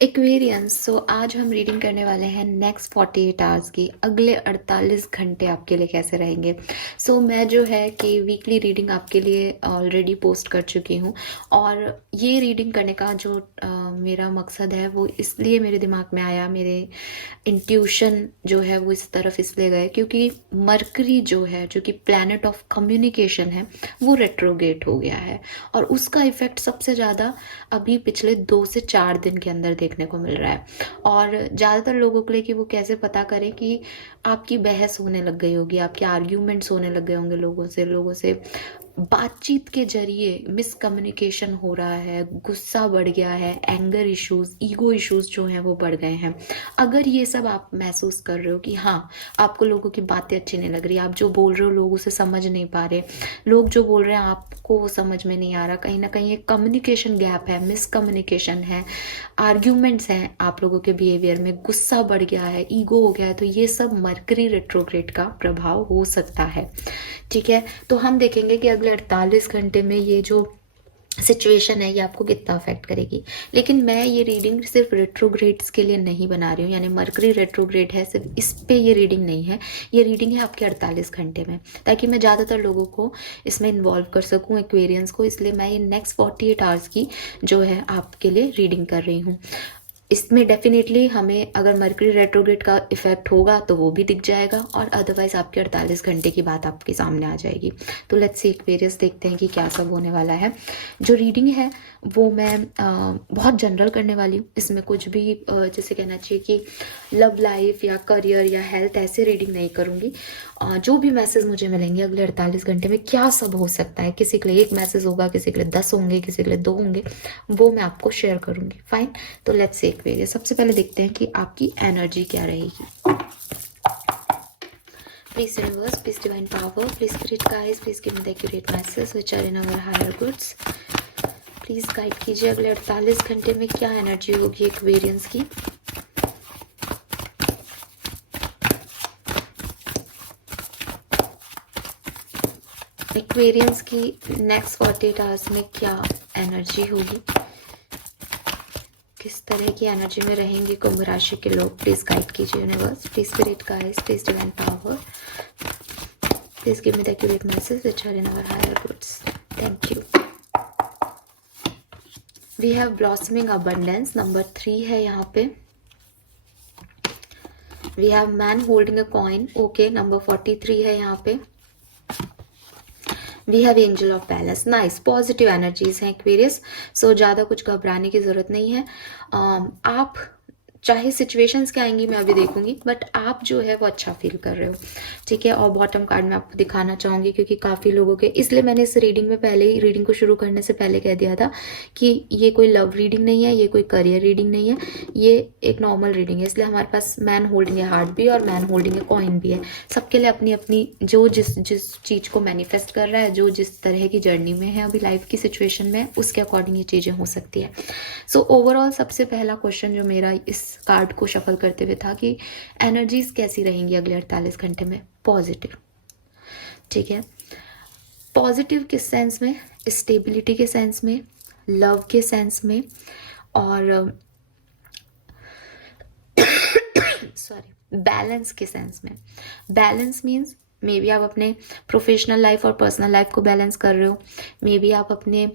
Aquarians. सो आज हम reading करने वाले हैं नेक्स्ट 48 आवर्स की, अगले 48 घंटे आपके लिए कैसे रहेंगे। मैं जो है कि वीकली रीडिंग आपके लिए ऑलरेडी पोस्ट कर चुकी हूँ, और ये रीडिंग करने का जो मेरा मकसद है वो इसलिए मेरे दिमाग में आया, मेरे इंट्यूशन जो है वो इस तरफ इसलिए गए क्योंकि मरकरी जो है, जो कि प्लैनेट ऑफ कम्युनिकेशन है, वो रेट्रोगेट हो गया है, और उसका इफेक्ट सबसे ज़्यादा अभी पिछले 2 से 4 दिन के अंदर देखने को मिल रहा है। और ज़्यादातर लोगों के लिए कि वो कैसे पता करें कि आपकी बहस होने लग गई होगी, आपके आर्ग्यूमेंट्स होने लग गए होंगे लोगों से बातचीत के जरिए मिसकम्युनिकेशन हो रहा है, गुस्सा बढ़ गया है, एंगर इश्यूज, ईगो इश्यूज जो हैं वो बढ़ गए हैं। अगर ये सब आप महसूस कर रहे हो कि हाँ, आपको लोगों की बातें अच्छी नहीं लग रही, आप जो बोल रहे हो लोग उसे समझ नहीं पा रहे, लोग जो बोल रहे हैं आपको वो समझ में नहीं आ रहा, कहीं ना कहीं एक कम्युनिकेशन गैप है, मिसकम्युनिकेशन है, आर्ग्यूमेंट्स हैं आप लोगों के बिहेवियर में, गुस्सा बढ़ गया है, ईगो हो गया है, तो ये सब मरकरी रेट्रोग्रेड का प्रभाव हो सकता है। ठीक है, तो हम देखेंगे कि अगले 48 घंटे में ये जो सिचुएशन है ये आपको कितना अफेक्ट करेगी। लेकिन मैं ये रीडिंग सिर्फ रेट्रोग्रेड्स के लिए नहीं बना रही हूँ, यानी मरकरी रेट्रोग्रेड है सिर्फ इस पे ये रीडिंग नहीं है, ये रीडिंग है आपके 48 घंटे में, ताकि मैं ज़्यादातर लोगों को इसमें इन्वॉल्व कर सकूँ, एक्वेरियंस को। इसलिए मैं ये नेक्स्ट 48 आवर्स की जो है आपके लिए रीडिंग कर रही हूँ। इसमें डेफिनेटली हमें अगर मरकरी रेट्रोग्रेड का इफेक्ट होगा तो वो भी दिख जाएगा, और अदरवाइज आपके 48 घंटे की बात आपके सामने आ जाएगी। तो लेट्स सी एक्वेरियस, देखते हैं कि क्या सब होने वाला है। जो रीडिंग है वो मैं बहुत जनरल करने वाली हूँ, इसमें कुछ भी जैसे कहना चाहिए कि लव लाइफ या करियर या हेल्थ ऐसे रीडिंग नहीं करूँगी। जो भी मैसेज मुझे मिलेंगे अगले 48 घंटे में क्या सब हो सकता है, किसी के लिए 1 मैसेज होगा, किसी के लिए 10 होंगे, किसी के लिए 2 होंगे, वो मैं आपको शेयर करूँगी। फाइन, तो लेट्स सी एक्वेरियस, सबसे पहले देखते हैं कि आपकी एनर्जी क्या रहेगी। Please universe, please divine power, please spirit guides, please give me the accurate messages which are in our higher goods. Please guide कीजिए अगले 48 घंटे में क्या एनर्जी होगी एक्वेरियंस की। एक्वेरियंस की नेक्स्ट 48 आवर्स में क्या एनर्जी होगी, किस तरह की एनर्जी में रहेंगे कुंभ राशि के लोग। प्लीज गाइड कीजिए universe, please spirit guides, please divine power, please give me the accurate message which are in our higher goods. Thank you. We have blossoming abundance, number 3 है यहाँ पे। We have man holding a coin, okay, number 43 है यहाँ पे। We have angel of balance, nice, positive energies हैं Aquarius. So ज़्यादा कुछ घबराने की ज़रूरत नहीं है। आप चाहे सिचुएशंस क्या आएंगी मैं अभी देखूंगी, बट आप जो है वो अच्छा फील कर रहे हो। ठीक है, और बॉटम कार्ड में आपको दिखाना चाहूंगी क्योंकि काफ़ी लोगों के, इसलिए मैंने इस रीडिंग में पहले ही, रीडिंग को शुरू करने से पहले कह दिया था कि ये कोई लव रीडिंग नहीं है, ये कोई करियर रीडिंग नहीं है, ये एक नॉर्मल रीडिंग है। इसलिए हमारे पास मैन होल्डिंग ए हार्ट भी और मैन होल्डिंग ए कॉइन भी है। सबके लिए अपनी अपनी जो जिस चीज़ को मैनिफेस्ट कर रहा है, जो जिस तरह की जर्नी में है, अभी लाइफ की सिचुएशन में, उसके अकॉर्डिंग ये चीज़ें हो सकती है। सो ओवरऑल सबसे पहला क्वेश्चन जो मेरा इस कार्ड को शफल करते हुए था कि एनर्जीज कैसी रहेंगी अगले 48 घंटे में। पॉजिटिव, ठीक है, पॉजिटिव किस सेंस में, स्टेबिलिटी के सेंस में, लव के सेंस में, और सॉरी, बैलेंस के सेंस में। बैलेंस मीन्स मे बी आप अपने प्रोफेशनल लाइफ और पर्सनल लाइफ को बैलेंस कर रहे हो, मे बी आप अपने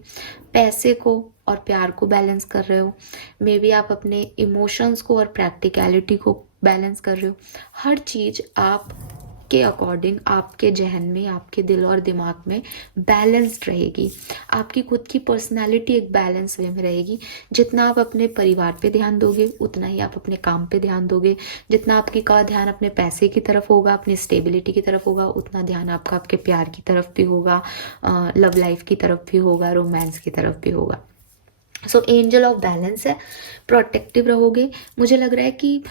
पैसे को और प्यार को बैलेंस कर रहे हो, मे बी आप अपने इमोशंस को और प्रैक्टिकलिटी को बैलेंस कर रहे हो। हर चीज़ आपके अकॉर्डिंग, आपके जहन में, आपके दिल और दिमाग में बैलेंस्ड रहेगी। आपकी खुद की पर्सनालिटी एक बैलेंस वे में रहेगी। जितना आप अपने परिवार पे ध्यान दोगे उतना ही आप अपने काम पे ध्यान दोगे। जितना आपकी का ध्यान अपने पैसे की तरफ होगा, अपनी स्टेबिलिटी की तरफ होगा, उतना ध्यान आपका आपके प्यार की तरफ भी होगा, लव लाइफ की तरफ भी होगा, रोमांस की तरफ भी होगा। सो एंजल ऑफ बैलेंस है, प्रोटेक्टिव रहोगे। मुझे लग रहा है कि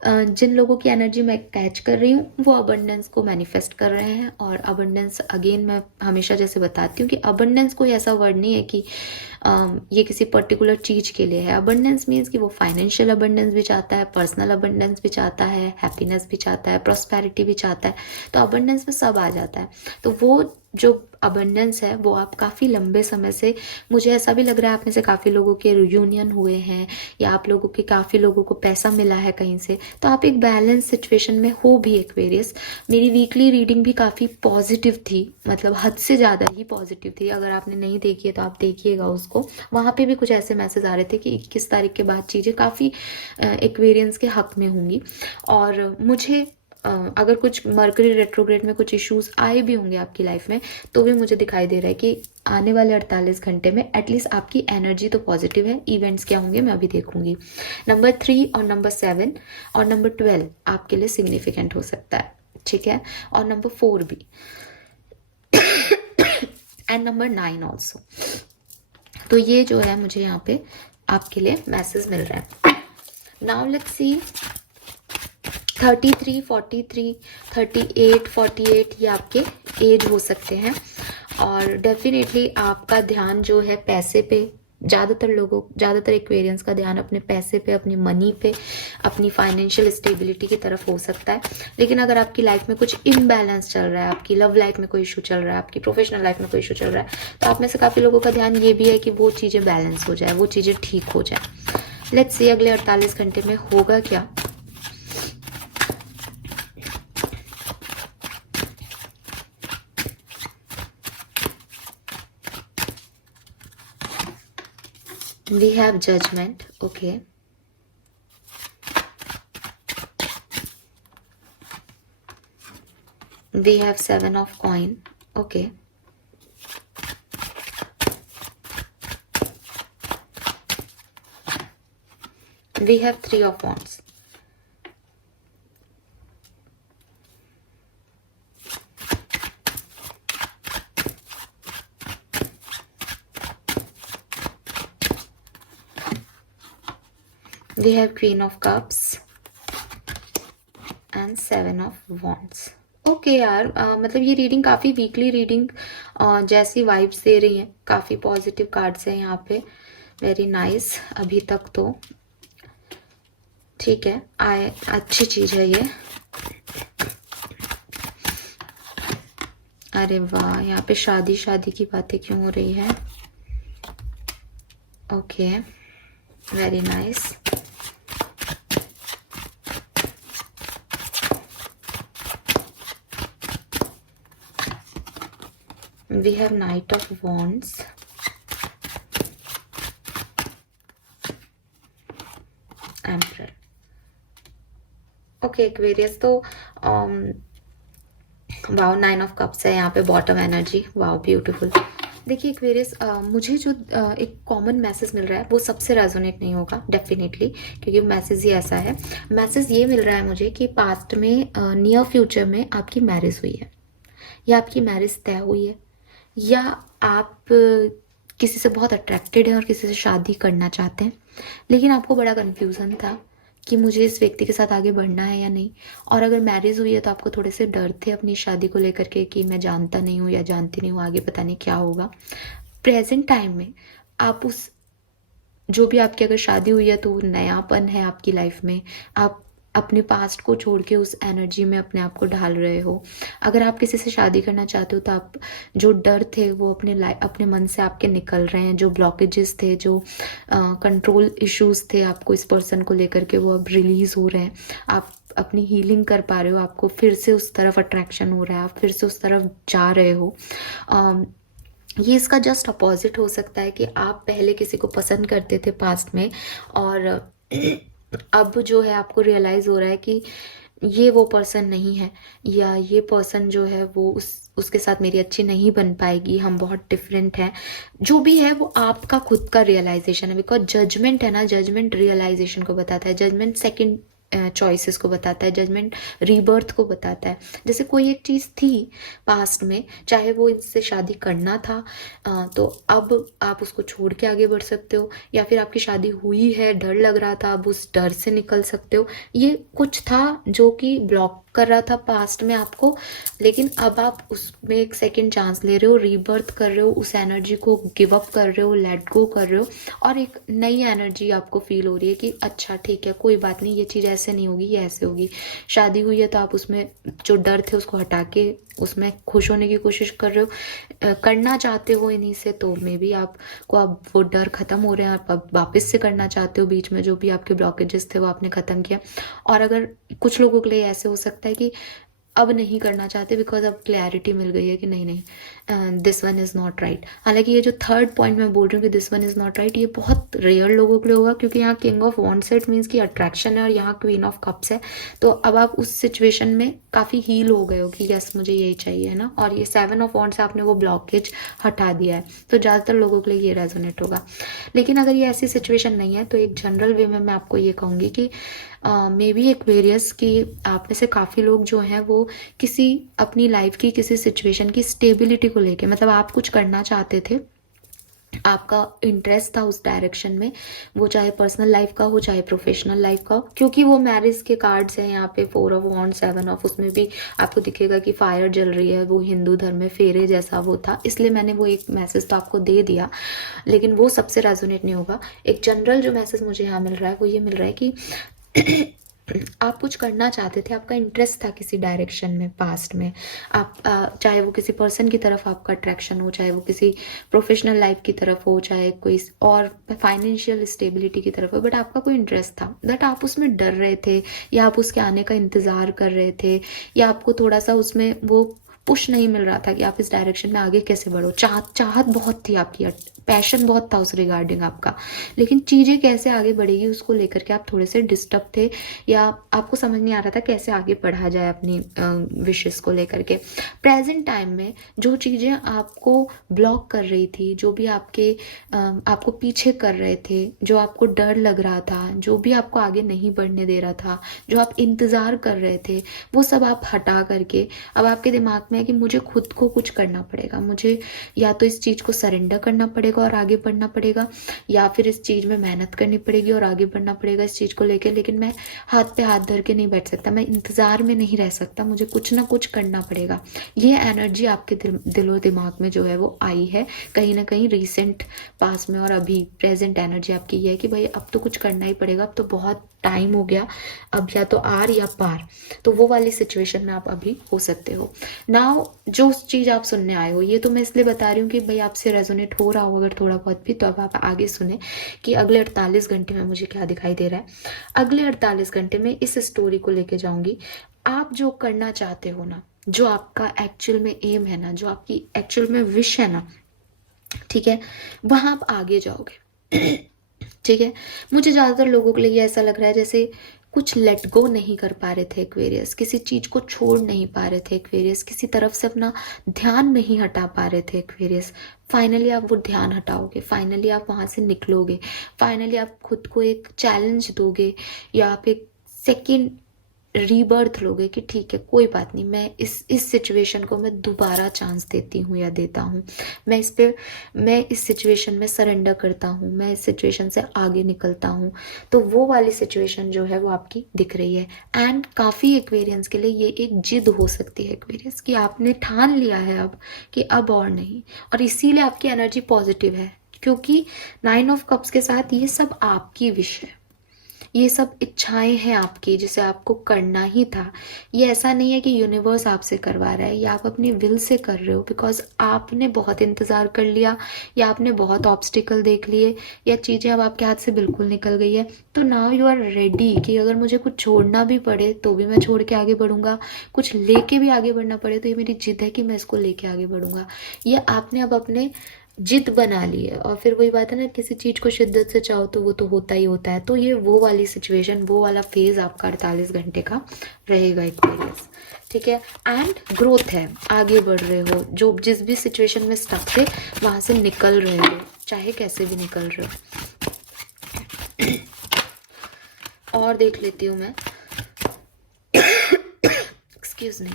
जिन लोगों की एनर्जी मैं कैच कर रही हूँ वो अबंडेंस को मैनिफेस्ट कर रहे हैं। और अबंडेंस, अगेन मैं हमेशा जैसे बताती हूँ कि अबंडेंस कोई ऐसा वर्ड नहीं है कि ये किसी पर्टिकुलर चीज़ के लिए है। अबंडेंस मीन्स कि वो फाइनेंशियल अबंडेंस भी चाहता है, पर्सनल अबंडेंस भी चाहता है, हैप्पीनेस भी चाहता है, प्रॉस्पेरिटी भी चाहता है। तो अबंडेंस में सब आ जाता है। तो वो जो अबंडेंस है वो आप काफ़ी लंबे समय से, मुझे ऐसा भी लग रहा है आप में से काफ़ी लोगों के रियूनियन हुए हैं या आप लोगों के काफ़ी लोगों को पैसा मिला है कहीं से, तो आप एक बैलेंस सिचुएशन में हो भी एक्वेरियस। मेरी वीकली रीडिंग भी काफ़ी पॉजिटिव थी, मतलब हद से ज़्यादा ही पॉजिटिव थी। अगर आपने नहीं देखी है तो आप देखिएगा उसको, वहाँ पे भी कुछ ऐसे मैसेज आ रहे थे कि 21 तारीख के बाद चीज़ें काफ़ी एक्वेरियंस के हक में होंगी। और मुझे अगर कुछ मर्करी रेट्रोग्रेड में कुछ इश्यूज आए भी होंगे आपकी लाइफ में, तो भी मुझे दिखाई दे रहा है कि आने वाले 48 घंटे में एटलीस्ट आपकी एनर्जी तो पॉजिटिव है। इवेंट्स क्या होंगे मैं अभी देखूंगी। नंबर 3 और नंबर 7 और नंबर 12 आपके लिए सिग्निफिकेंट हो सकता है, ठीक है, और नंबर 4 भी एंड नंबर 9 ऑल्सो। तो ये जो है मुझे यहाँ पे आपके लिए मैसेज मिल रहा है। नाउ लेट्स सी 33, 43, 38, 48 ये आपके एज हो सकते हैं। और डेफिनेटली आपका ध्यान जो है पैसे पे, ज़्यादातर एक्वेरियंस का ध्यान अपने पैसे पे, अपनी मनी पे, अपनी फाइनेंशियल स्टेबिलिटी की तरफ हो सकता है। लेकिन अगर आपकी लाइफ में कुछ इम्बैलेंस चल रहा है, आपकी लव लाइफ में कोई इशू चल रहा है, आपकी प्रोफेशनल लाइफ में कोई इशू चल रहा है, तो आप में से काफ़ी लोगों का ध्यान ये भी है कि वो चीज़ें बैलेंस हो जाए, वो चीज़ें ठीक हो जाए। लेट्स सी अगले 48 घंटे में होगा क्या। We have judgment, okay. We have 7 of coin, okay. We have 3 of wands. We have Queen of Cups and 7 of Wands. Okay यार, मतलब ये रीडिंग काफ़ी वीकली रीडिंग जैसी वाइब्स दे रही हैं, काफ़ी पॉजिटिव कार्ड्स हैं यहाँ पे। वेरी नाइस अभी तक तो ठीक है, अच्छी चीज़ है ये। अरे वाह, यहाँ पे शादी की बातें क्यों हो रही है। Okay, very nice. We have Knight of Wands, Emperor. Okay Aquarius, तो वाओ 9 ऑफ कप्स है यहाँ पे, बॉटम एनर्जी, वाओ ब्यूटीफुल। देखिए एक्वेरियस, मुझे जो एक कॉमन मैसेज मिल रहा है वो सबसे रेजोनेट नहीं होगा डेफिनेटली, क्योंकि मैसेज ही ऐसा है। मैसेज ये मिल रहा है मुझे कि पास्ट में, नियर फ्यूचर में आपकी मैरिज हुई है, या आपकी मैरिज तय हुई है, या आप किसी से बहुत अट्रैक्टेड हैं और किसी से शादी करना चाहते हैं, लेकिन आपको बड़ा कन्फ्यूज़न था कि मुझे इस व्यक्ति के साथ आगे बढ़ना है या नहीं। और अगर मैरिज हुई है तो आपको थोड़े से डर थे अपनी शादी को लेकर के कि मैं जानता नहीं हूँ या जानती नहीं हूँ, आगे पता नहीं क्या होगा। प्रेजेंट टाइम में आप उस, जो भी आपकी अगर शादी हुई है तो नयापन है आपकी लाइफ में, आप अपने पास्ट को छोड़ के उस एनर्जी में अपने आप को ढाल रहे हो। अगर आप किसी से शादी करना चाहते हो तो आप, जो डर थे वो अपने मन से आपके निकल रहे हैं, जो ब्लॉकेजेस थे, जो कंट्रोल इश्यूज थे आपको इस पर्सन को लेकर के, वो अब रिलीज हो रहे हैं। आप अपनी हीलिंग कर पा रहे हो, आपको फिर से उस तरफ अट्रैक्शन हो रहा है, आप फिर से उस तरफ जा रहे हो। ये इसका जस्ट अपोजिट हो सकता है कि आप पहले किसी को पसंद करते थे पास्ट में, और अब जो है आपको रियलाइज़ हो रहा है कि ये वो पर्सन नहीं है, या ये पर्सन जो है वो उसके साथ मेरी अच्छी नहीं बन पाएगी, हम बहुत डिफरेंट हैं। जो भी है वो आपका खुद का रियलाइजेशन है, बिकॉज जजमेंट है ना, जजमेंट रियलाइजेशन को बताता है, जजमेंट सेकंड चॉइसेस को बताता है, जजमेंट रीबर्थ को बताता है। जैसे कोई एक चीज़ थी पास्ट में, चाहे वो इससे शादी करना था, तो अब आप उसको छोड़ के आगे बढ़ सकते हो, या फिर आपकी शादी हुई है, डर लग रहा था, अब उस डर से निकल सकते हो। ये कुछ था जो कि ब्लॉक कर रहा था पास्ट में आपको, लेकिन अब आप उसमें एक सेकेंड चांस ले रहे हो, रीबर्थ कर रहे हो, उस एनर्जी को गिव अप कर रहे हो, लेट गो कर रहे हो, और एक नई एनर्जी आपको फील हो रही है कि अच्छा ठीक है, कोई बात नहीं, ये चीज़ ऐसे ऐसे नहीं होगी, ये ऐसे होगी। शादी हुई है तो आप उसमें जो डर थे उसको हटा के उसमें खुश होने की कोशिश कर रहे हो, करना चाहते हो इन्हीं से, तो मे बी आपको अब वो डर खत्म हो रहे हैं, आप अब वापस से करना चाहते हो, बीच में जो भी आपके ब्लॉकेजेस थे वो आपने ख़त्म किया। और अगर कुछ लोगों के लिए ऐसे हो सकता है कि अब नहीं करना चाहते बिकॉज अब क्लैरिटी मिल गई है कि नहीं नहीं, this one is not right. हालांकि ये जो थर्ड पॉइंट मैं बोल रही हूँ कि this one is not right, ये बहुत रेयर लोगों के लिए होगा, क्योंकि यहाँ किंग ऑफ वॉन्ड्स है, इट मीन्स की अट्रैक्शन है, और यहाँ क्वीन ऑफ कप्स है। तो अब आप उस सिचुएशन में काफ़ी हील हो गए हो कि यस मुझे यही चाहिए, है ना। और ये 7 ऑफ वॉन्ड्स आपने वो ब्लॉकेज हटा दिया है, तो ज़्यादातर लोगों के लिए ये रेजोनेट होगा। लेकिन अगर ये ऐसी सिचुएशन नहीं है तो एक जनरल वे में मैं आपको ये कहूँगी कि मे बी एक्वेरियस की आप में से काफ़ी लोग जो हैं वो किसी अपनी लाइफ की किसी सिचुएशन की स्टेबिलिटी को लेके, मतलब आप कुछ करना चाहते थे, आपका इंटरेस्ट था उस डायरेक्शन में, वो चाहे पर्सनल लाइफ का हो चाहे प्रोफेशनल लाइफ का हो, क्योंकि वो मैरिज के कार्ड्स हैं यहाँ पे 4 ऑफ वॉन्ड 7 ऑफ, उसमें भी आपको दिखेगा कि फायर जल रही है, वो हिंदू धर्म में फेरे जैसा वो था, इसलिए मैंने वो एक मैसेज तो आपको दे दिया, लेकिन वो सबसे रेजोनेट नहीं होगा। एक जनरल जो मैसेज मुझे यहाँ मिल रहा है वो ये मिल रहा है कि आप कुछ करना चाहते थे, आपका इंटरेस्ट था किसी डायरेक्शन में पास्ट में, आप चाहे वो किसी पर्सन की तरफ आपका अट्रैक्शन हो, चाहे वो किसी प्रोफेशनल लाइफ की तरफ हो, चाहे कोई और फाइनेंशियल स्टेबिलिटी की तरफ हो, बट आपका कोई इंटरेस्ट था, बट आप उसमें डर रहे थे, या आप उसके आने का इंतज़ार कर रहे थे, या आपको थोड़ा सा उसमें वो पुश नहीं मिल रहा था कि आप इस डायरेक्शन में आगे कैसे बढ़ो। चाहत बहुत थी आपकी, पैशन बहुत था उस रिगार्डिंग आपका, लेकिन चीज़ें कैसे आगे बढ़ेगी उसको लेकर के आप थोड़े से डिस्टर्ब थे, या आपको समझ नहीं आ रहा था कैसे आगे बढ़ा जाए अपनी विशेस को लेकर के। प्रेजेंट टाइम में जो चीज़ें आपको ब्लॉक कर रही थी, जो भी आपको पीछे कर रहे थे, जो आपको डर लग रहा था, जो भी आपको आगे नहीं बढ़ने दे रहा था, जो आप इंतज़ार कर रहे थे, वो सब आप हटा करके अब आपके दिमाग में है कि मुझे खुद को कुछ करना पड़ेगा, मुझे या तो इस चीज़ को सरेंडर करना पड़ेगा और आगे बढ़ना पड़ेगा, या फिर इस चीज़ में मेहनत करनी पड़ेगी और आगे बढ़ना पड़ेगा इस चीज़ को लेकर। लेकिन मैं हाथ पे हाथ धर के नहीं बैठ सकता, मैं इंतज़ार में नहीं रह सकता, मुझे कुछ ना कुछ करना पड़ेगा। ये एनर्जी आपके दिलो दिमाग में जो है वो आई है कहीं ना कहीं रिसेंट पास में, और अभी प्रेजेंट एनर्जी आपकी ये है कि भाई अब तो कुछ करना ही पड़ेगा, अब तो बहुत टाइम हो गया, अब या तो आर या पार। तो वो वाली सिचुएशन में आप अभी हो सकते हो। नाउ जो चीज़ आप सुनने आए हो, ये तो मैं इसलिए बता रही हूँ कि भाई आपसे रेजोनेट हो रहा हो अगर थोड़ा बहुत भी, तो अब आप आगे सुने कि अगले 48 घंटे में मुझे क्या दिखाई दे रहा है। अगले 48 घंटे में इस स्टोरी को लेके जाऊंगी। आप जो करना चाहते हो ना, जो आपका एक्चुअल में एम है ना, जो आपकी एक्चुअल में विश है ना, ठीक है, वहां आप आगे जाओगे। ठीक है, मुझे ज़्यादातर लोगों के लिए ऐसा लग रहा है जैसे कुछ लेट गो नहीं कर पा रहे थे एक्वेरियस, किसी चीज़ को छोड़ नहीं पा रहे थे एक्वेरियस, किसी तरफ से अपना ध्यान नहीं हटा पा रहे थे एक्वेरियस। फाइनली आप वो ध्यान हटाओगे, फाइनली आप वहाँ से निकलोगे, फाइनली आप खुद को एक चैलेंज दोगे, या आप एक सेकेंड रीबर्थ लोगे कि ठीक है कोई बात नहीं, मैं इस सिचुएशन को मैं दोबारा चांस देती हूँ या देता हूँ, मैं इस सिचुएशन में सरेंडर करता हूँ, मैं इस सिचुएशन से आगे निकलता हूँ। तो वो वाली सिचुएशन जो है वो आपकी दिख रही है। एंड काफ़ी एक्वेरियंस के लिए ये एक जिद हो सकती है एक्वेरियंस कि आपने ठान लिया है अब कि अब और नहीं, और इसीलिए आपकी एनर्जी पॉजिटिव है, क्योंकि 9 ऑफ कप्स के साथ ये सब आपकी विश है, ये सब इच्छाएं हैं आपकी जिसे आपको करना ही था। ये ऐसा नहीं है कि यूनिवर्स आपसे करवा रहा है, या आप अपनी विल से कर रहे हो, बिकॉज आपने बहुत इंतज़ार कर लिया, या आपने बहुत ऑब्स्टिकल देख लिए, या चीज़ें अब आपके हाथ से बिल्कुल निकल गई है। तो नाउ यू आर रेडी कि अगर मुझे कुछ छोड़ना भी पड़े तो भी मैं छोड़ के आगे बढ़ूंगा, कुछ लेके भी आगे बढ़ना पड़े तो ये मेरी जिद है कि मैं इसको लेके आगे बढ़ूंगा। ये आपने अब अपने जिद बना ली है। और फिर वही बात है ना, किसी चीज को शिद्दत से चाहो तो वो तो होता ही होता है। तो ये वो वाली सिचुएशन, वो वाला फेज आपका 48 घंटे का रहेगा एक्वेरियस, ठीक है। एंड ग्रोथ है, आगे बढ़ रहे हो, जो जिस भी सिचुएशन में स्टक थे वहां से निकल रहे हो, चाहे कैसे भी निकल रहे हो। और देख लेती हूँ मैं, excuse me.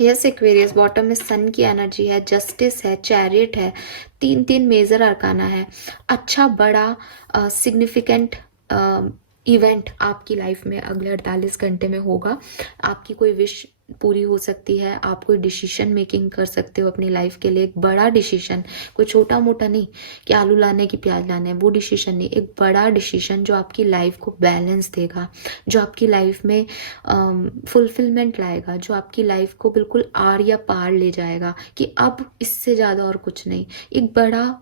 Yes Aquarius, bottom में सन की एनर्जी है, जस्टिस है, चैरियट है, 3 मेजर अरकाना है। अच्छा बड़ा सिग्निफिकेंट इवेंट आपकी लाइफ में अगले 48 घंटे में होगा। आपकी कोई विश पूरी हो सकती है, आप कोई डिसीजन मेकिंग कर सकते हो अपनी लाइफ के लिए, एक बड़ा डिसीजन, कोई छोटा मोटा नहीं कि आलू लाने की प्याज लाने, वो डिसीजन नहीं, एक बड़ा डिसीजन जो आपकी लाइफ को बैलेंस देगा, जो आपकी लाइफ में फुलफिलमेंट लाएगा, जो आपकी लाइफ को बिल्कुल आर या पार ले जाएगा कि अब इससे ज़्यादा और कुछ नहीं। एक बड़ा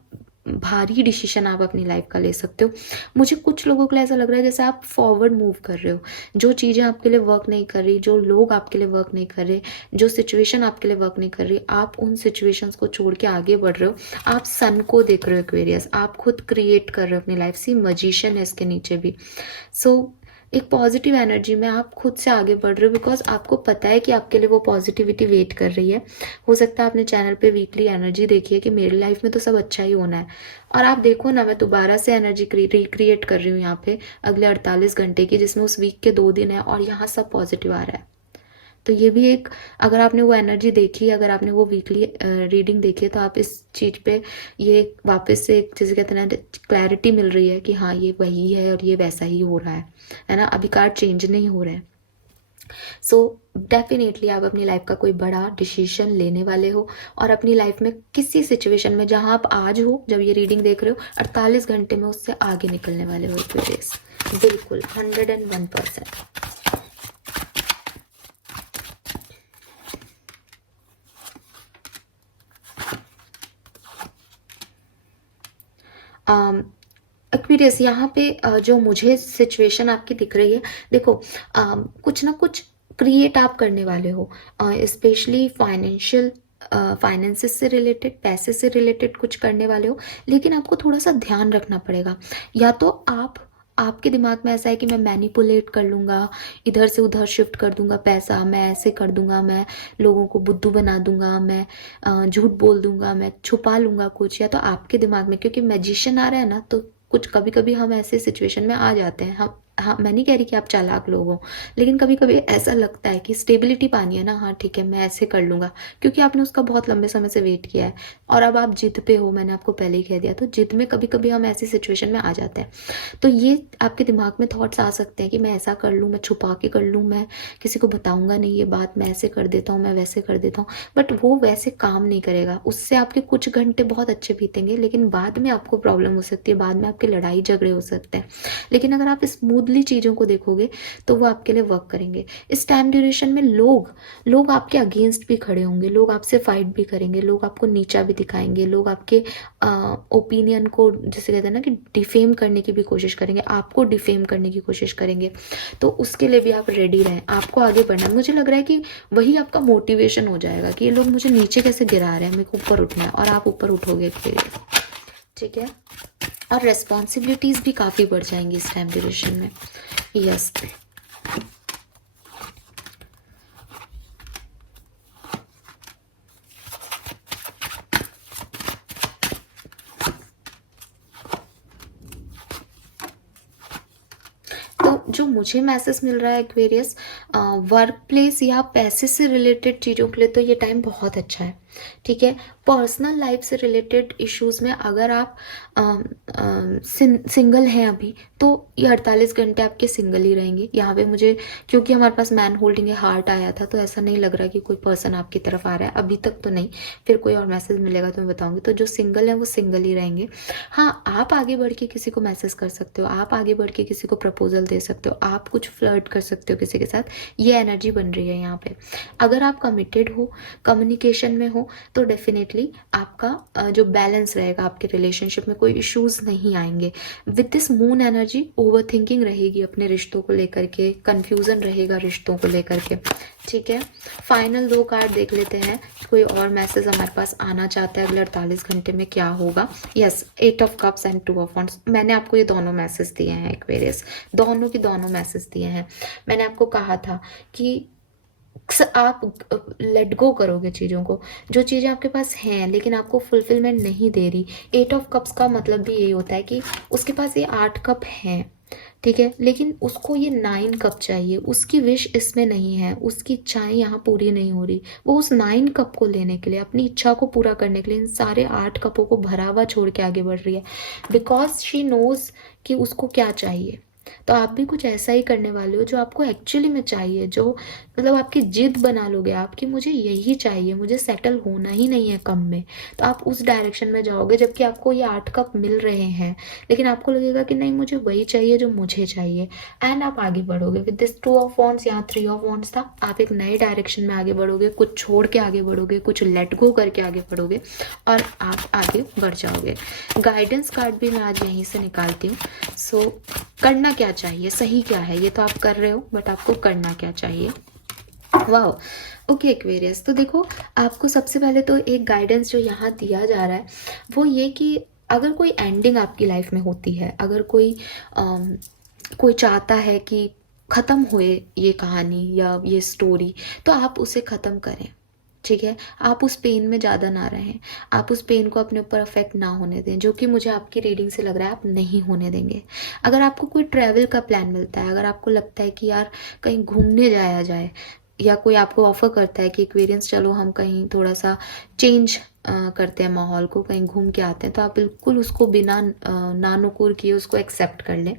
भारी डिसीजन आप अपनी लाइफ का ले सकते हो। मुझे कुछ लोगों को ऐसा लग रहा है जैसे आप फॉरवर्ड मूव कर रहे हो, जो चीज़ें आपके लिए वर्क नहीं कर रही, जो लोग आपके लिए वर्क नहीं कर रहे, जो सिचुएशन आपके लिए वर्क नहीं कर रही, आप उन सिचुएशंस को छोड़ के आगे बढ़ रहे हो। आप सन को देख रहे हो एक्वेरियस, आप खुद क्रिएट कर रहे हो अपनी लाइफ। सी मजिशियन है इसके नीचे भी। सो एक पॉजिटिव एनर्जी में आप खुद से आगे बढ़ रहे हो, बिकॉज आपको पता है कि आपके लिए वो पॉजिटिविटी वेट कर रही है। हो सकता है आपने चैनल पे वीकली एनर्जी देखी है कि मेरी लाइफ में तो सब अच्छा ही होना है, और आप देखो ना, मैं दोबारा से एनर्जी रिक्रिएट कर रही हूँ यहाँ पे अगले 48 घंटे की, जिसमें उस वीक के 2 दिन है और यहाँ सब पॉजिटिव आ रहा है। तो ये भी एक, अगर आपने वो एनर्जी देखी, अगर आपने वो वीकली रीडिंग देखी है, तो आप इस चीज़ पे ये वापस से एक, जैसे कहते हैं ना, क्लैरिटी मिल रही है कि हाँ ये वही है और ये वैसा ही हो रहा है ना, अभी कार्ड चेंज नहीं हो रहे हैं। सो डेफिनेटली आप अपनी लाइफ का कोई बड़ा डिसीजन लेने वाले हो, और अपनी लाइफ में किसी सिचुएशन में जहां आप आज हो, जब ये रीडिंग देख रहे हो, 48 घंटे में उससे आगे निकलने वाले हो एक्वेरियस, बिल्कुल 101%। एक्वेरियस यहाँ पे जो मुझे सिचुएशन आपकी दिख रही है, देखो कुछ ना कुछ क्रिएट आप करने वाले हो, स्पेशली फाइनेंसेस से रिलेटेड, पैसे से रिलेटेड कुछ करने वाले हो, लेकिन आपको थोड़ा सा ध्यान रखना पड़ेगा। या तो आपके दिमाग में ऐसा है कि मैं मैनिपुलेट कर लूँगा, इधर से उधर शिफ्ट कर दूंगा पैसा, मैं ऐसे कर दूंगा, मैं लोगों को बुद्धू बना दूंगा, मैं झूठ बोल दूंगा, मैं छुपा लूंगा कुछ। या तो आपके दिमाग में, क्योंकि मैजिशियन आ रहा है ना, तो कुछ कभी कभी हम ऐसे सिचुएशन में आ जाते हैं। हम, हाँ, मैं नहीं कह रही कि आप चालाक लोग हो, लेकिन कभी कभी ऐसा लगता है कि स्टेबिलिटी पानी है ना, हाँ ठीक है मैं ऐसे कर लूँगा, क्योंकि आपने उसका बहुत लंबे समय से वेट किया है और अब आप जिद पे हो, मैंने आपको पहले ही कह दिया। तो जिद में कभी कभी हम ऐसी सिचुएशन में आ जाते हैं, तो ये आपके दिमाग में थॉट्स आ सकते हैं कि मैं ऐसा कर लूँ, मैं छुपा के कर लूँ, मैं किसी को बताऊंगा नहीं ये बात, मैं ऐसे कर देता हूँ, मैं वैसे कर देता हूँ। बट वो वैसे काम नहीं करेगा, उससे आपके कुछ घंटे बहुत अच्छे बीतेंगे, लेकिन बाद में आपको प्रॉब्लम हो सकती है, बाद में आपके लड़ाई झगड़े हो सकते हैं। लेकिन अगर आप स्मूथली चीज़ों को देखोगे तो वो आपके लिए वर्क करेंगे। इस टाइम ड्यूरेशन में लोग आपके अगेंस्ट भी खड़े होंगे, लोग आपसे फाइट भी करेंगे, लोग आपको नीचा भी दिखाएंगे, लोग आपके ओपिनियन को, जैसे कहते हैं ना, कि डिफेम करने की भी कोशिश करेंगे, आपको डिफेम करने की कोशिश करेंगे। तो उसके लिए भी आप रेडी रहें, आपको आगे बढ़ना है। मुझे लग रहा है कि वही आपका मोटिवेशन हो जाएगा कि ये लोग मुझे नीचे कैसे गिरा रहे हैं, मेरे को ऊपर उठना है, और आप ऊपर उठोगे फिर, ठीक है। और रेस्पॉन्सिबिलिटीज भी काफ़ी बढ़ जाएंगी इस टाइम ड्यूरेशन में। यस, जो मुझे मैसेज मिल रहा है एक्वेरियस, वर्क प्लेस या पैसे से रिलेटेड चीज़ों के लिए तो ये टाइम बहुत अच्छा है, ठीक है। पर्सनल लाइफ से रिलेटेड इश्यूज़ में अगर आप सिंगल हैं अभी, तो ये 48 घंटे आपके सिंगल ही रहेंगे। यहाँ पे मुझे, क्योंकि हमारे पास मैन होल्डिंग है, हार्ट आया था, तो ऐसा नहीं लग रहा कि कोई पर्सन आपकी तरफ आ रहा है अभी तक, तो नहीं। फिर कोई और मैसेज मिलेगा तो मैं बताऊंगी। तो जो सिंगल है वो सिंगल ही रहेंगे। हाँ, आप आगे बढ़ के किसी को मैसेज कर सकते हो, आप आगे बढ़ के किसी को प्रपोजल दे सकते हो, आप कुछ फ्लर्ट कर सकते हो किसी के साथ, ये एनर्जी बन रही है यहाँ पे। अगर आप कमिटेड हो, कम्युनिकेशन में हो, तो डेफिनेटली आपका जो बैलेंस रहेगा आपके रिलेशनशिप में, कोई इश्यूज नहीं आएंगे। With this moon energy over thinking रहेगी अपने रिश्तों को लेकर के, कंफ्यूजन रहेगा रिश्तों को लेकर के, ठीक है। फाइनल 2 कार्ड देख लेते हैं, कोई और मैसेज हमारे पास आना चाहता है अगले 48 घंटे में, क्या होगा। Yes, 8 of cups and 2 of wands. मैंने आपको ये दोनों मैसेज दिए हैं एक्वेरियस, दोनों की दोनों मैसेज दिए हैं। मैंने आपको कहा था कि आप लेट गो करोगे चीज़ों को, जो चीज़ें आपके पास हैं लेकिन आपको फुलफिलमेंट नहीं दे रही। 8 ऑफ कप्स का मतलब भी यही होता है कि उसके पास ये 8 कप हैं, ठीक है, लेकिन उसको ये 9 कप चाहिए, उसकी विश इसमें नहीं है, उसकी इच्छाएं यहाँ पूरी नहीं हो रही। वो उस 9 कप को लेने के लिए, अपनी इच्छा को पूरा करने के लिए इन सारे 8 कपों को भरा हुआ छोड़ के आगे बढ़ रही है, बिकॉज शी नोज कि उसको क्या चाहिए। तो आप भी कुछ ऐसा ही करने वाले हो जो आपको एक्चुअली में चाहिए, जो मतलब आपकी जिद बना लोगे आप कि मुझे यही चाहिए, मुझे सेटल होना ही नहीं है कम में, तो आप उस डायरेक्शन में जाओगे। जबकि आपको ये 8 कप मिल रहे हैं, लेकिन आपको लगेगा कि नहीं मुझे वही चाहिए जो मुझे चाहिए, एंड आप आगे बढ़ोगे। विद दिस 2 ऑफ वॉन्ड्स, यहाँ 3 ऑफ वॉन्ड्स था, आप एक नए डायरेक्शन में आगे बढ़ोगे, कुछ छोड़ के आगे बढ़ोगे, कुछ लेट गो करके आगे बढ़ोगे, और आप आगे बढ़ जाओगे। गाइडेंस कार्ड भी मैं आज यहीं से निकालती हूँ। सो करना क्या चाहिए, सही क्या है, ये तो आप कर रहे हो, बट आपको करना क्या चाहिए। वाओ, ओके एक्वेरियस, तो देखो आपको सबसे पहले तो एक गाइडेंस जो यहाँ दिया जा रहा है वो ये कि अगर कोई एंडिंग आपकी लाइफ में होती है, अगर कोई चाहता है कि ख़त्म हुए ये कहानी या ये स्टोरी, तो आप उसे ख़त्म करें, ठीक है। आप उस पेन में ज़्यादा ना रहें, आप उस पेन को अपने ऊपर अफेक्ट ना होने दें, जो कि मुझे आपकी रीडिंग से लग रहा है आप नहीं होने देंगे। अगर आपको कोई ट्रैवल का प्लान मिलता है, अगर आपको लगता है कि यार कहीं घूमने जाया जाए, या कोई आपको ऑफर करता है कि एक्सपीरियंस चलो हम कहीं थोड़ा सा चेंज करते हैं माहौल को, कहीं घूम के आते हैं, तो आप बिल्कुल उसको बिना नानुकुर किए उसको एक्सेप्ट कर लें।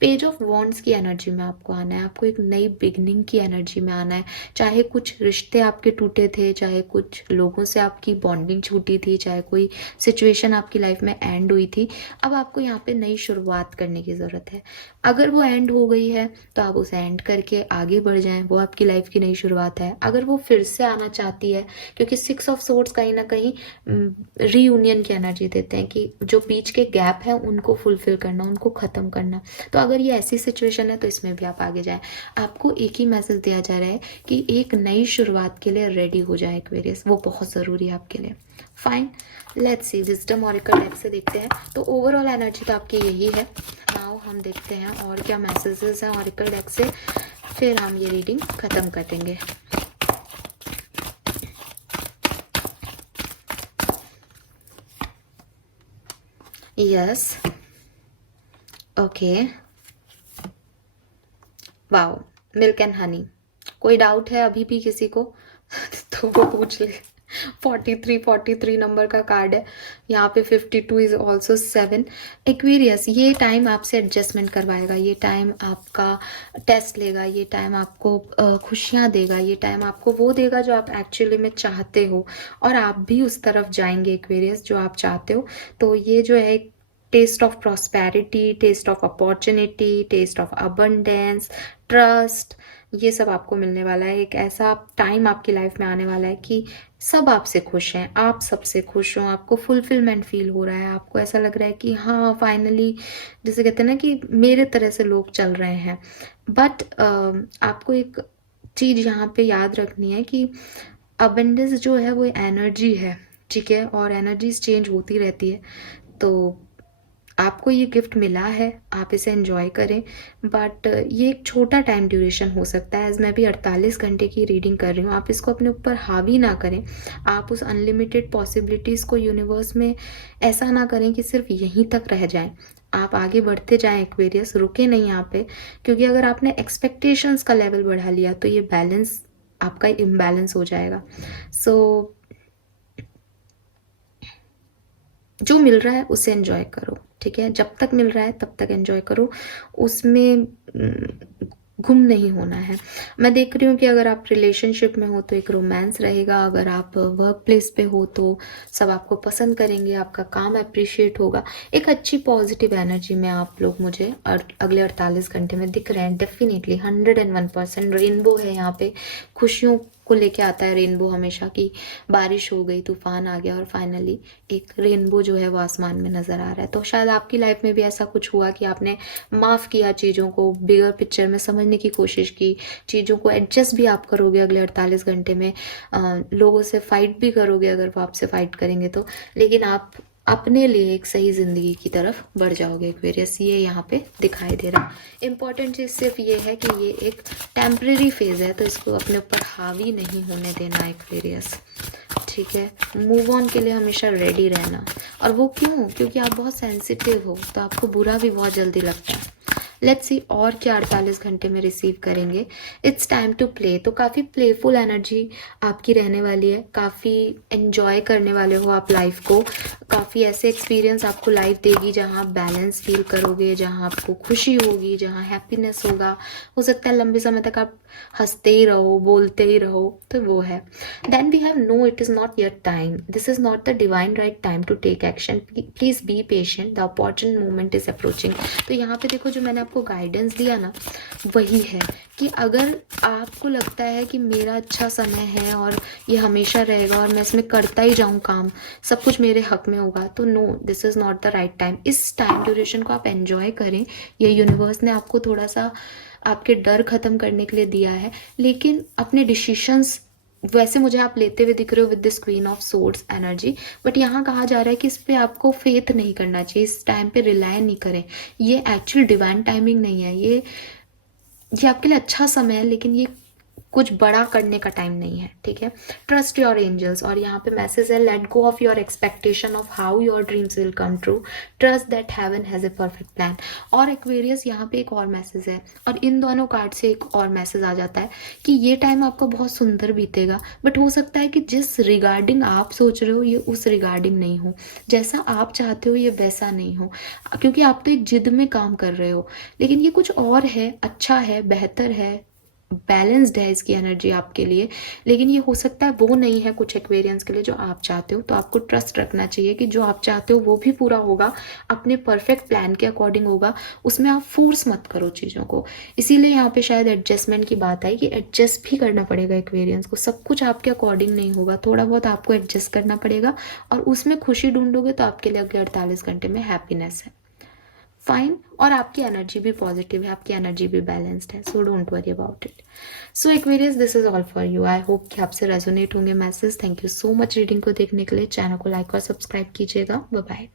पेज ऑफ वॉन्ड्स की एनर्जी में आपको आना है, आपको एक नई बिगनिंग की एनर्जी में आना है। चाहे कुछ रिश्ते आपके टूटे थे, चाहे कुछ लोगों से आपकी बॉन्डिंग छूटी थी, चाहे कोई सिचुएशन आपकी लाइफ में एंड हुई थी, अब आपको यहाँ पे नई शुरुआत करने की ज़रूरत है। अगर वो एंड हो गई है तो आप उसे एंड करके आगे बढ़ जाएं, वो आपकी लाइफ की नई शुरुआत है। अगर वो फिर से आना चाहती है, क्योंकि 6 ऑफ सोर्ड्स कहीं ना कहीं रीयूनियन की एनर्जी देते हैं कि जो बीच के गैप है उनको फुलफिल करना, उनको ख़त्म करना, तो अगर ये ऐसी सिचुएशन है तो इसमें भी आप आगे जाएं। आपको एक ही मैसेज दिया जा रहा है कि एक नई शुरुआत के लिए रेडी हो जाए एक्वेरियस, वो बहुत ज़रूरी है आपके लिए। Fine, let's see, wisdom oracle deck से देखते हैं। तो ओवरऑल एनर्जी तो आपकी यही है। नाउ हम देखते हैं और क्या मैसेजेस हैं ऑरेकल डेक से, फिर हम ये रीडिंग ख़त्म कर देंगे। Yes, okay, wow, milk and honey. कोई डाउट है अभी भी किसी को तो वो पूछ ले। 43 नंबर का कार्ड है, यहाँ पे 52 इज ऑल्सो 7। एक्वेरियस, ये टाइम आपसे एडजस्टमेंट करवाएगा, ये टाइम आपका टेस्ट लेगा, ये टाइम आपको खुशियाँ देगा, ये टाइम आपको वो देगा जो आप एक्चुअली में चाहते हो, और आप भी उस तरफ जाएंगे एक्वेरियस जो आप चाहते हो। तो ये जो है test of prosperity, test of opportunity, test of abundance, trust, ये सब आपको मिलने वाला है। एक ऐसा टाइम आपकी लाइफ में आने वाला है कि सब आपसे खुश हैं, आप सबसे खुश हो, आपको फुलफिलमेंट फील हो रहा है, आपको ऐसा लग रहा है कि हाँ फाइनली, जैसे कहते हैं ना कि मेरे तरह से लोग चल रहे हैं। बट आपको एक चीज़ यहाँ पे याद रखनी है कि अबंडेंस जो है वो एनर्जी है, ठीक है, और एनर्जीज चेंज होती रहती है। तो आपको ये गिफ्ट मिला है, आप इसे एंजॉय करें, बट ये एक छोटा टाइम ड्यूरेशन हो सकता है। एज मैं भी 48 घंटे की रीडिंग कर रही हूँ, आप इसको अपने ऊपर हावी ना करें। आप उस अनलिमिटेड पॉसिबिलिटीज़ को यूनिवर्स में ऐसा ना करें कि सिर्फ यहीं तक रह जाएं। आप आगे बढ़ते जाएं एक्वेरियस, रुके नहीं यहाँ पे, क्योंकि अगर आपने एक्सपेक्टेशंस का लेवल बढ़ा लिया तो ये बैलेंस आपका इम्बैलेंस हो जाएगा। सो जो मिल रहा है उसे एंजॉय करो, ठीक है, जब तक मिल रहा है तब तक एंजॉय करो, उसमें गुम नहीं होना है। मैं देख रही हूँ कि अगर आप रिलेशनशिप में हो तो एक रोमांस रहेगा, अगर आप वर्क प्लेस पे हो तो सब आपको पसंद करेंगे, आपका काम अप्रिशिएट होगा। एक अच्छी पॉजिटिव एनर्जी में आप लोग मुझे अगले 48 घंटे में दिख रहे हैं। डेफिनेटली 101% रेनबो है यहाँ पे, खुशियों को लेके आता है रेनबो हमेशा, कि बारिश हो गई, तूफान आ गया और फाइनली एक रेनबो जो है वो आसमान में नज़र आ रहा है। तो शायद आपकी लाइफ में भी ऐसा कुछ हुआ कि आपने माफ़ किया चीज़ों को, बिगर पिक्चर में समझने की कोशिश की, चीज़ों को एडजस्ट भी आप करोगे अगले 48 घंटे में, लोगों से फाइट भी करोगे अगर वो आपसे फाइट करेंगे तो, लेकिन आप अपने लिए एक सही ज़िंदगी की तरफ बढ़ जाओगे एक्वेरियस, ये यहाँ पे दिखाई दे रहा। इम्पॉर्टेंट चीज़ सिर्फ ये है कि ये एक टेम्प्रेरी फेज़ है, तो इसको अपने ऊपर हावी नहीं होने देना एक्वेरियस, ठीक है। मूव ऑन के लिए हमेशा रेडी रहना, और वो क्यों, क्योंकि आप बहुत सेंसिटिव हो, तो आपको बुरा भी बहुत जल्दी लगता है। लेट्स सी और क्या 48 घंटे में रिसीव करेंगे। इट्स टाइम टू प्ले, तो काफ़ी प्लेफुल एनर्जी आपकी रहने वाली है, काफ़ी एंजॉय करने वाले हो आप लाइफ को, काफ़ी ऐसे एक्सपीरियंस आपको लाइफ देगी जहाँ आप बैलेंस फील करोगे, जहाँ आपको खुशी होगी, जहाँ हैप्पीनेस होगा। हो सकता है लंबे समय तक आप हंसते ही रहो, बोलते ही रहो, तो वो है। Then we have no, it is not your time, this is not the divine right time to take action, please be patient, the opportune moment is approaching. तो यहाँ पे देखो जो मैंने आपको गाइडेंस दिया ना, वही है कि अगर आपको लगता है कि मेरा अच्छा समय है और ये हमेशा रहेगा और मैं इसमें करता ही जाऊँ काम, सब कुछ मेरे हक में होगा, तो no, this is not the right time. इस टाइम ड्यूरेशन को आप एंजॉय करें, ये यूनिवर्स ने आपको थोड़ा सा आपके डर ख़त्म करने के लिए दिया है, लेकिन अपने डिसीशंस वैसे मुझे आप लेते हुए दिख रहे हो with this queen of swords energy, but यहाँ कहा जा रहा है कि इस पे आपको फेथ नहीं करना चाहिए, इस टाइम पे रिलाय नहीं करें। ये एक्चुअल डिवाइन टाइमिंग नहीं है, ये आपके लिए अच्छा समय है, लेकिन ये कुछ बड़ा करने का टाइम नहीं है, ठीक है। ट्रस्ट योर एंजल्स, और यहाँ पे मैसेज है, let go of your expectation of how your dreams will come true, trust that heaven has a perfect plan. और एक्वेरियस यहाँ पे एक और मैसेज है, और इन दोनों कार्ड से एक और मैसेज आ जाता है कि ये टाइम आपका बहुत सुंदर बीतेगा, बट हो सकता है कि जिस रिगार्डिंग आप सोच रहे हो ये उस रिगार्डिंग नहीं हो, जैसा आप चाहते हो ये वैसा नहीं हो, क्योंकि आप तो एक जिद में काम कर रहे हो, लेकिन ये कुछ और है, अच्छा है, बेहतर है, बैलेंस्ड है इसकी एनर्जी आपके लिए, लेकिन ये हो सकता है वो नहीं है कुछ एक्वेरियंस के लिए जो आप चाहते हो। तो आपको ट्रस्ट रखना चाहिए कि जो आप चाहते हो वो भी पूरा होगा, अपने परफेक्ट प्लान के अकॉर्डिंग होगा, उसमें आप फोर्स मत करो चीज़ों को। इसीलिए यहाँ पे शायद एडजस्टमेंट की बात आई कि एडजस्ट भी करना पड़ेगा एक्वेरियंस को, सब कुछ आपके अकॉर्डिंग नहीं होगा, थोड़ा बहुत आपको एडजस्ट करना पड़ेगा, और उसमें खुशी ढूंढोगे तो आपके लिए अगले 48 घंटे में हैप्पीनेस है, फाइन। और आपकी एनर्जी भी पॉजिटिव है, आपकी एनर्जी भी बैलेंस्ड है, so don't worry about it. So Aquarius, this is all for you. I hope कि आपसे रेजोनेट होंगे message. Thank you so much reading को देखने के लिए। चैनल को लाइक और सब्सक्राइब कीजिएगा। Bye bye.